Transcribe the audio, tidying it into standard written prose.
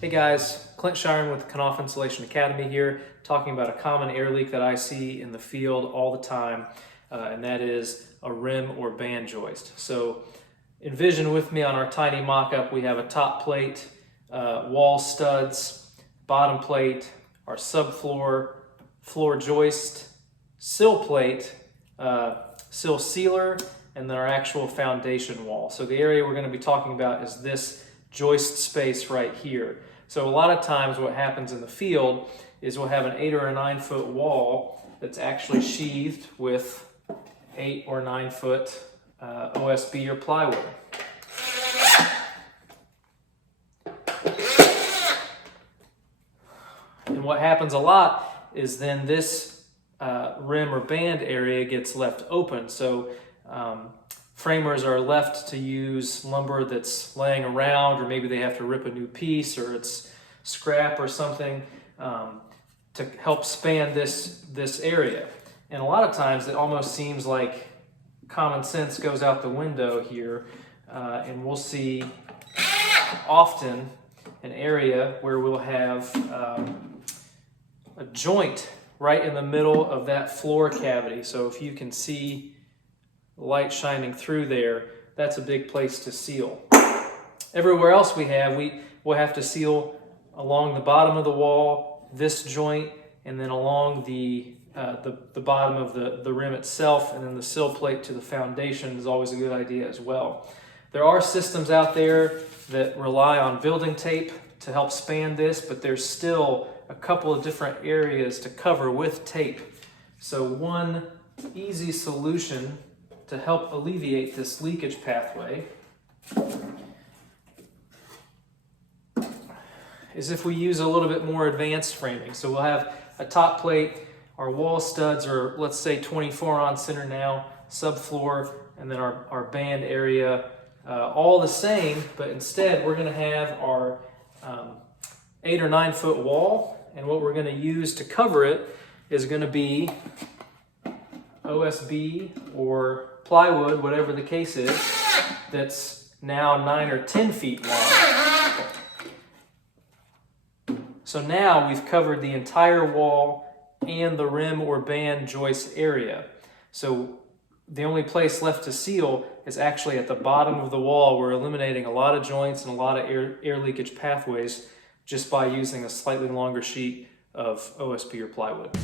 Hey guys, Clint Shireman with Knauf Insulation Academy here, talking about a common air leak that I see in the field all the time, and that is a rim or band joist. So envision with me on our tiny mock-up, we have a top plate, wall studs, bottom plate, our subfloor, floor joist, sill plate, sill sealer, and then our actual foundation wall. So the area we're going to be talking about is this joist space right here. So a lot of times what happens in the field is we'll have an 8 or a 9 foot wall that's actually sheathed with 8 or 9 foot OSB or plywood. And what happens a lot is then this rim or band area gets left open. So framers are left to use lumber that's laying around, or maybe they have to rip a new piece, or it's scrap or something to help span this area. And a lot of times it almost seems like common sense goes out the window here, and we'll see often an area where we'll have a joint right in the middle of that floor cavity. So if you can see light shining through there, that's a big place to seal. Everywhere else we'll have to seal along the bottom of the wall, this joint, and then along the bottom of the rim itself, and then the sill plate to the foundation is always a good idea as well. There are systems out there that rely on building tape to help span this, but there's still a couple of different areas to cover with tape. So one easy solution to help alleviate this leakage pathway is if we use a little bit more advanced framing. So we'll have a top plate, our wall studs are, let's say, 24 on center now, subfloor, and then our band area, all the same, but instead we're gonna have our 8 or 9 foot wall, and what we're gonna use to cover it is gonna be OSB or plywood, whatever the case is, that's now 9 or 10 feet long. So now we've covered the entire wall and the rim or band joist area. So the only place left to seal is actually at the bottom of the wall. We're eliminating a lot of joints and a lot of air leakage pathways just by using a slightly longer sheet of OSB or plywood.